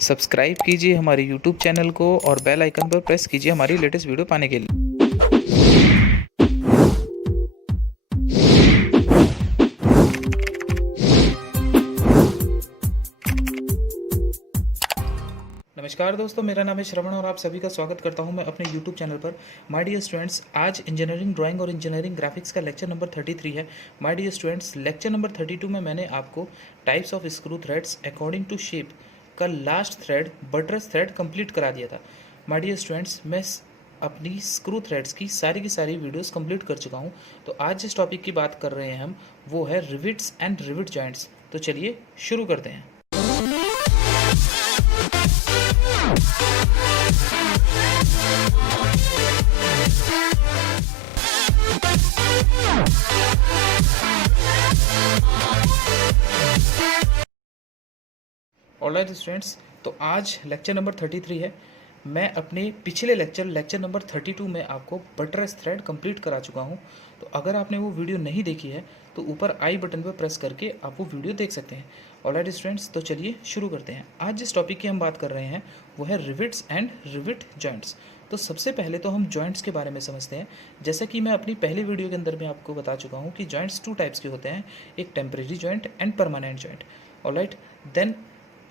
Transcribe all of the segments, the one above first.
Subscribe कीजिए हमारे YouTube channel को और बेल आइकन पर प्रेस कीजिए हमारी लेटेस्ट वीडियो पाने के लिए। नमस्कार दोस्तों, मेरा नाम है श्रवण और आप सभी का स्वागत करता हूं मैं अपने YouTube चैनल पर। माय डियर स्टूडेंट्स, आज इंजीनियरिंग ड्राइंग और इंजीनियरिंग ग्राफिक्स का लेक्चर नंबर 33 है। My dear students, lecture number 32 में मैंने आपको types of screw threads according to shape का last thread buttress thread complete करा दिया था। माय डियर स्टूडेंट्स, मैं अपनी स्क्रू थ्रेड्स की सारी वीडियोस कंप्लीट कर चुका हूँ। तो आज जिस टॉपिक की बात कर रहे हैं हम, वो है रिविट्स एंड रिविट जॉइंट्स। तो चलिए शुरू करते हैं। ऑलराइट स्टूडेंट्स, तो आज लेक्चर नंबर 33 है। मैं अपने पिछले लेक्चर नंबर 32 में आपको बटरस थ्रेड कंप्लीट करा चुका हूं। तो अगर आपने वो वीडियो नहीं देखी है तो ऊपर आई बटन पर प्रेस करके आप वो वीडियो देख सकते हैं। ऑलराइट स्टूडेंट्स, तो चलिए शुरू करते हैं। आज जिस टॉपिक की हम बात कर रहे हैं वो है रिविट्स एंड रिविट जॉइंट्स। तो सबसे पहले तो हम जॉइंट्स के बारे में समझते हैं। जैसा कि मैं अपनी पहले वीडियो के अंदर में आपको बता चुका हूँ कि जॉइंट्स 2 टाइप्स के होते हैं, एक temporary joint and permanent joint. Alright, then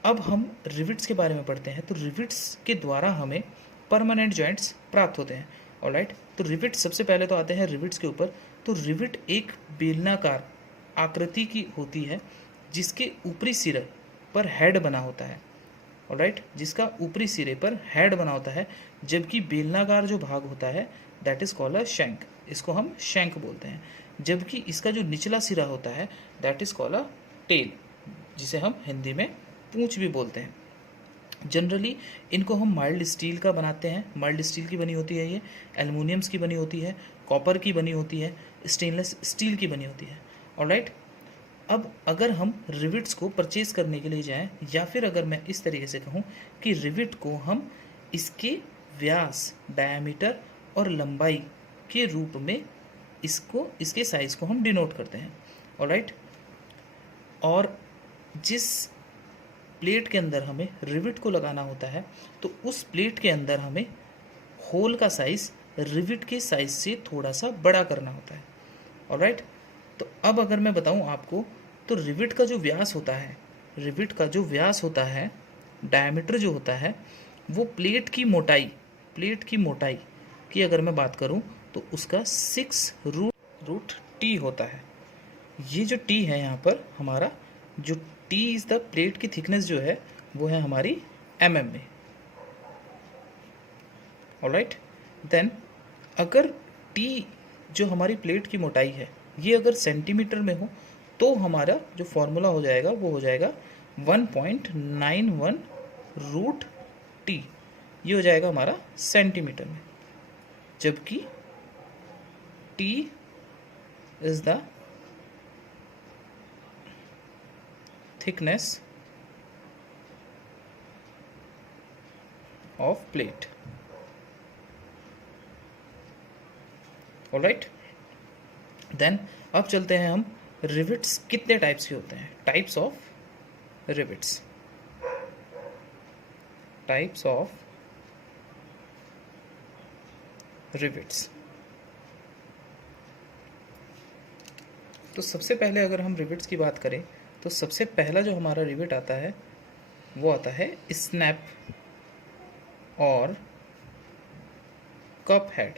अब हम रिविट्स के बारे में पढ़ते हैं। तो रिविट्स के द्वारा हमें परमानेंट जॉइंट्स प्राप्त होते हैं। ऑलराइट, तो रिविट सबसे पहले तो आते हैं रिविट्स के ऊपर। तो रिविट एक बेलनाकार आकृति की होती है जिसके ऊपरी सिरे पर हेड बना होता है। ऑलराइट, जिसका ऊपरी सिरे पर हेड बना होता है, जबकि बेलनाकार जो भाग होता है that is called a shank. इसको हम शैंक बोलते हैं। जबकि इसका जो निचला सिरा होता है that is called a tail, जिसे हम हिंदी में पूंछ भी बोलते हैं। जनरली इनको हम माइल्ड स्टील का बनाते हैं। माइल्ड स्टील की बनी होती है, ये एल्युमिनियम्स की बनी होती है, कॉपर की बनी होती है, स्टेनलेस स्टील की बनी होती है। ऑलराइट, अब अगर हम रिविट्स को परचेज करने के लिए जाएं, या फिर अगर मैं इस तरीके से कहूं कि रिविट को हम इसके व्यास, डायमीटर और लंबाई के रूप में इसके साइज को हम डिनोट करते हैं। ऑलराइट, और जिस प्लेट के अंदर हमें रिविट को लगाना होता है तो उस प्लेट के अंदर हमें होल का साइज रिविट के साइज से थोड़ा सा बड़ा करना होता है। ऑलराइट, तो अब अगर मैं बताऊं आपको, तो रिविट का जो व्यास होता है, डायमीटर जो होता है, वो प्लेट की मोटाई की अगर मैं बात करूं तो उसका 6 रूट टी होता है। ये जो टी है यहाँ पर हमारा, जो टी इज द प्लेट की थिकनेस जो है वो है हमारी mm में। ऑलराइट, देन अगर टी जो हमारी प्लेट की मोटाई है ये अगर सेंटीमीटर में हो तो हमारा जो फॉर्मूला हो जाएगा वो हो जाएगा 1.91 रूट टी। ये हो जाएगा हमारा सेंटीमीटर में, जबकि T is the thickness of plate. Alright, then अब चलते हैं हम रिविट्स कितने टाइप्स के होते हैं। टाइप्स ऑफ रिविट्स, तो सबसे पहले अगर हम रिविट्स की बात करें तो सबसे पहला जो हमारा रिविट आता है वो आता है स्नैप और कप हेड।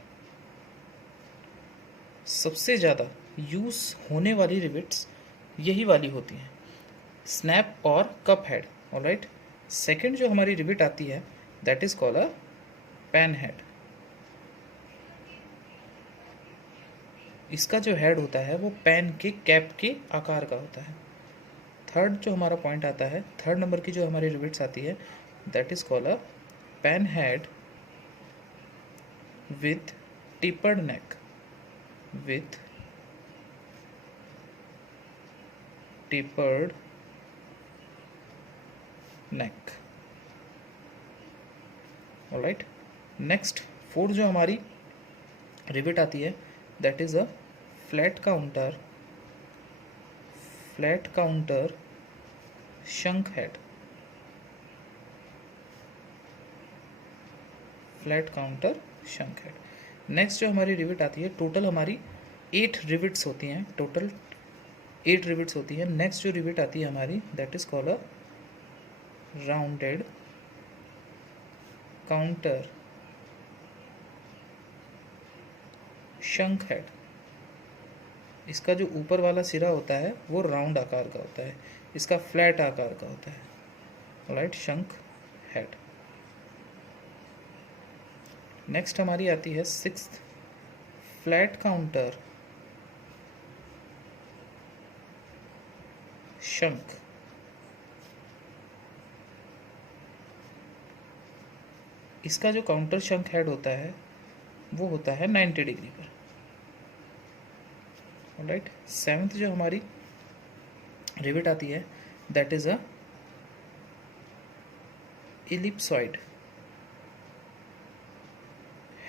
सबसे ज़्यादा यूज़ होने वाली रिविट्स यही वाली होती हैं, स्नैप और कप हेड। ऑलराइट, सेकंड जो हमारी रिविट आती है that is called a pan head. इसका जो हेड होता है वो पेन के कैप के आकार का होता है। थर्ड जो हमारा पॉइंट आता है, थर्ड नंबर की जो हमारी रिविट्स आती है that is called a pan head with tapered neck, alright, next fourth जो हमारी रिविट आती है that is a flat countersunk head. Flat countersunk head. Next जो हमारी रिविट आती है, टोटल हमारी 8 रिविट्स होती हैं, टोटल 8 रिविट्स होती है। नेक्स्ट जो रिविट आती है हमारी, that is called a rounded counter शंक head. इसका जो ऊपर वाला सिरा होता है वो राउंड आकार का होता है, इसका फ्लैट आकार का होता है, राइट, शंक हेड। नेक्स्ट हमारी आती है 6th फ्लैट काउंटर शंक। इसका जो काउंटर शंक हेड होता है वो होता है 90 डिग्री पर, राइट। 7th जो हमारी रिविट आती है, that is a ellipsoid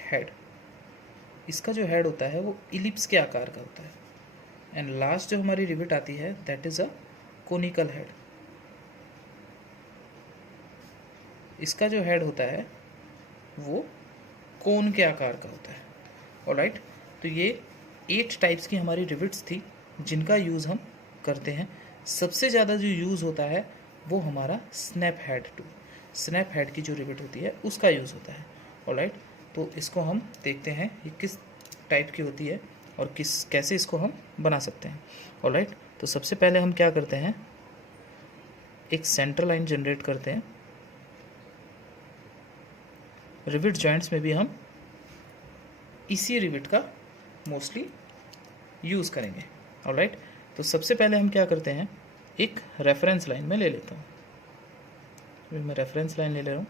head. इसका जो हेड होता है वो इलिप्स के आकार का होता है। एंड लास्ट जो हमारी रिविट आती है, that is a conical head. इसका जो हेड होता है वो कोन के आकार का होता है, ऑलराइट। तो ये 8 टाइप्स की हमारी रिविट्स थी जिनका यूज़ हम करते हैं। सबसे ज़्यादा जो यूज़ होता है वो हमारा snap head two, snap head की जो रिविट होती है उसका यूज़ होता है, ऑलराइट। तो इसको हम देखते हैं ये किस टाइप की होती है और कैसे इसको हम बना सकते हैं, ऑलराइट। तो सबसे पहले हम क्या करते हैं, एक सेंटर लाइन जनरेट करते हैं। रिविट जॉइंट्स में भी हम इसी रिविट का मोस्टली यूज़ करेंगे, ऑलराइट। तो सबसे पहले हम क्या करते हैं, एक रेफरेंस लाइन में ले लेता हूँ, मैं रेफरेंस लाइन ले ले रहा हूँ,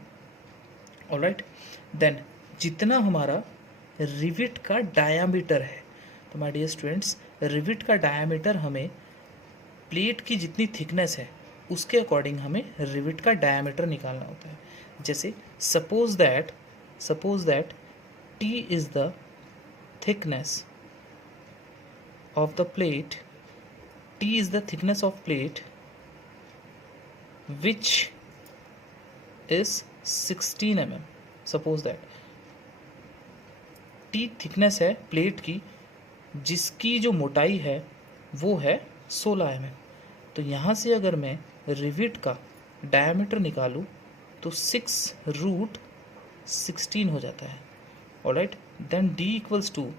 ऑलराइट। देन जितना हमारा रिविट का डायामीटर है, तो माय डियर स्टूडेंट्स, रिविट का डायामीटर हमें प्लेट की जितनी थिकनेस है उसके अकॉर्डिंग हमें रिविट का डायामीटर निकालना होता है। जैसे suppose that T is the thickness of the plate, T is the thickness of plate which is 16 mm. Suppose that T thickness है प्लेट की जिसकी जो मोटाई है वो है 16 mm। तो यहाँ से अगर मैं रिविट का डायमीटर निकालूँ तो 6√16 हो जाता है, alright. Then D equals to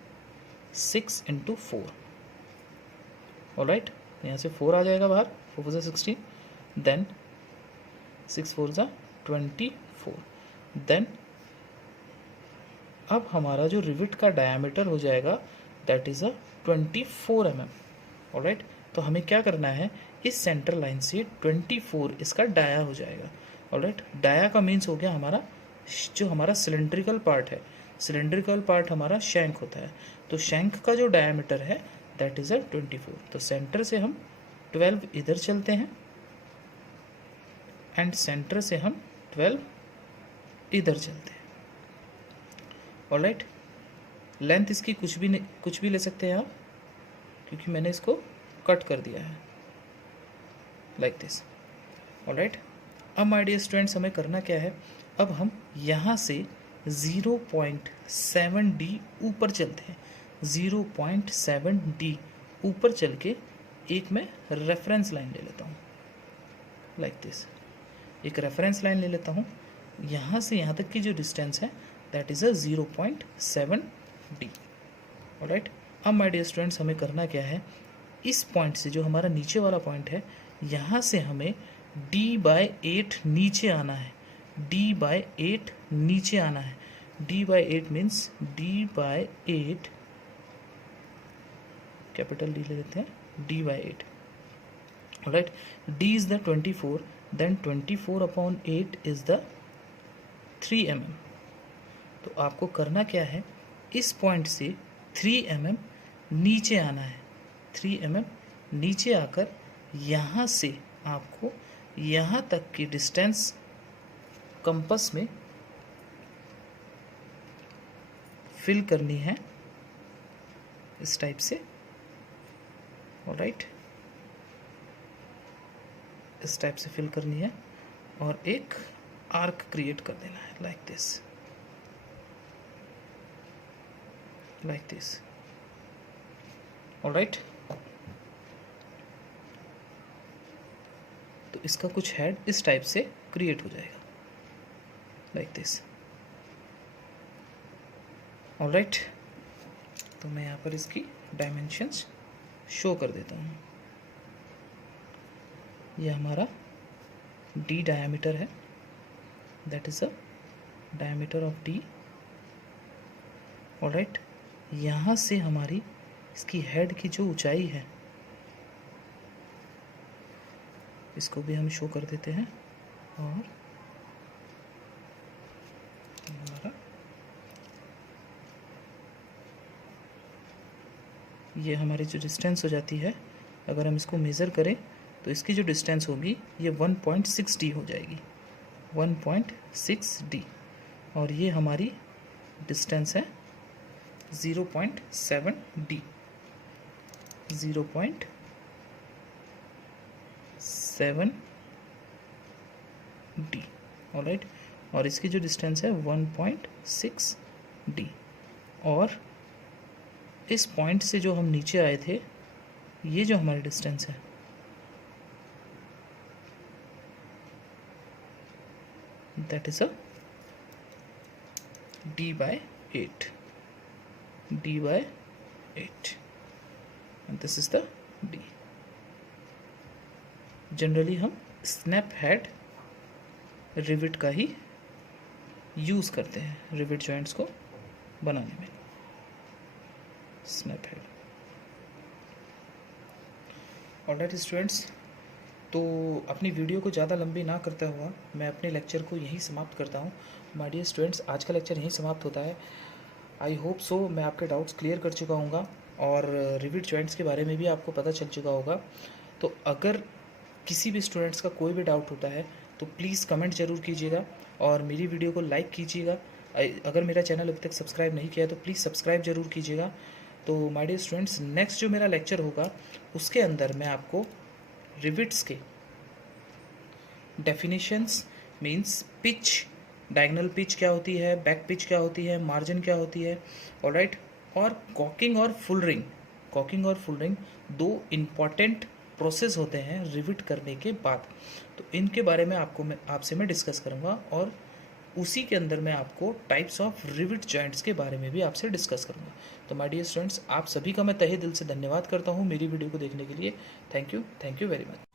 6 × 4, alright. यहाँ से 4 आ जाएगा बाहर, 4 4 16, देन 6 4 24। देन अब हमारा जो रिविट का डायमीटर हो जाएगा that is a 24 mm, alright. तो हमें क्या करना है, इस सेंटर लाइन से 24 इसका डाया हो जाएगा, ऑलराइट। डाया का मीन्स हो गया हमारा जो हमारा सिलेंड्रिकल पार्ट है, सिलेंड्रिकल पार्ट हमारा शैंक होता है। तो शैंक का जो डायमीटर है दैट इज़ अ 24। तो सेंटर से हम 12 इधर चलते हैं एंड सेंटर से हम 12 इधर चलते हैं, ऑलराइट। लेंथ इसकी कुछ भी ले सकते हैं आप, क्योंकि मैंने इसको कट कर दिया है लाइक दिस, ऑलराइट। अब माय डियर स्टूडेंट्स हमें करना क्या है, अब हम यहाँ से 0.7D ऊपर चलते हैं। 0.7D ऊपर चल के एक मैं रेफरेंस लाइन ले लेता हूँ लाइक दिस, एक रेफरेंस लाइन ले लेता हूँ। यहाँ से यहाँ तक की जो डिस्टेंस है that is a 0.7D, alright. अब माय डियर स्टूडेंट्स हमें करना क्या है, इस पॉइंट से जो हमारा नीचे वाला पॉइंट है यहाँ से हमें D/8 नीचे आना है, D/8 नीचे आना है। D/8 means D/8, capital D ले लेते हैं, D/8, alright. D is the 24, then 24/8 is the 3 mm। तो आपको करना क्या है, इस पॉइंट से 3 mm नीचे आना है, 3 mm नीचे आकर यहाँ से आपको यहाँ तक की डिस्टेंस कंपास में फिल करनी है इस टाइप से, ऑलराइट। इस टाइप से फिल करनी है और एक आर्क क्रिएट कर देना है like this, like this. Alright, तो इसका कुछ हेड इस टाइप से क्रिएट हो जाएगा, लाइक दिस. ऑलराइट, तो मैं यहाँ पर इसकी डायमेंशंस शो कर देता हूँ. ये हमारा D डायमीटर है, that is a diameter of D. Alright, यहाँ से हमारी इसकी हेड की जो ऊंचाई है इसको भी हम शो कर देते हैं. और हमारा ये हमारी जो डिस्टेंस हो जाती है, अगर हम इसको मेज़र करें तो इसकी जो डिस्टेंस होगी ये 1.6D हो जाएगी, 1.6D. और ये हमारी डिस्टेंस है 0.7D, 0.7D. ऑलराइट, और इसकी जो डिस्टेंस है 1.6D. और इस पॉइंट से जो हम नीचे आए थे, ये जो हमारी डिस्टेंस है that is a D/8, D/8, and this is the D. Generally हम स्नैप हेड रिविट का ही यूज़ करते हैं रिविट जॉइंट्स को बनाने में. Snap head. ऑलराइट स्टूडेंट्स, तो अपनी वीडियो को ज़्यादा लंबी ना करता हुआ मैं अपने लेक्चर को यहीं समाप्त करता हूँ. माय डियर स्टूडेंट्स, आज का लेक्चर यहीं समाप्त होता है. आई होप सो मैं आपके डाउट्स क्लियर कर चुका हूँगा और रिविट जॉइंट्स के बारे में भी आपको पता चल चुका होगा. तो अगर किसी भी स्टूडेंट्स का कोई भी डाउट होता है तो प्लीज़ कमेंट ज़रूर कीजिएगा और मेरी वीडियो को लाइक कीजिएगा. अगर मेरा चैनल अभी तक सब्सक्राइब नहीं किया है तो प्लीज़ सब्सक्राइब ज़रूर कीजिएगा. तो माय डियर स्टूडेंट्स, नेक्स्ट जो मेरा लेक्चर होगा उसके अंदर मैं आपको रिविट्स के definitions, means pitch, diagonal pitch क्या होती है, बैक पिच क्या होती है, मार्जिन क्या होती है, ऑलराइट, और कॉकिंग और फुल रिंग. कॉकिंग और फुल रिंग दो इम्पॉर्टेंट प्रोसेस होते हैं रिविट करने के बाद. तो इनके बारे में आपसे मैं डिस्कस करूँगा और उसी के अंदर मैं आपको टाइप्स ऑफ रिविट जॉइंट्स के बारे में भी आपसे डिस्कस करूँगा. तो माय डियर स्टूडेंट्स, आप सभी का मैं तहे दिल से धन्यवाद करता हूँ मेरी वीडियो को देखने के लिए. Thank you very much.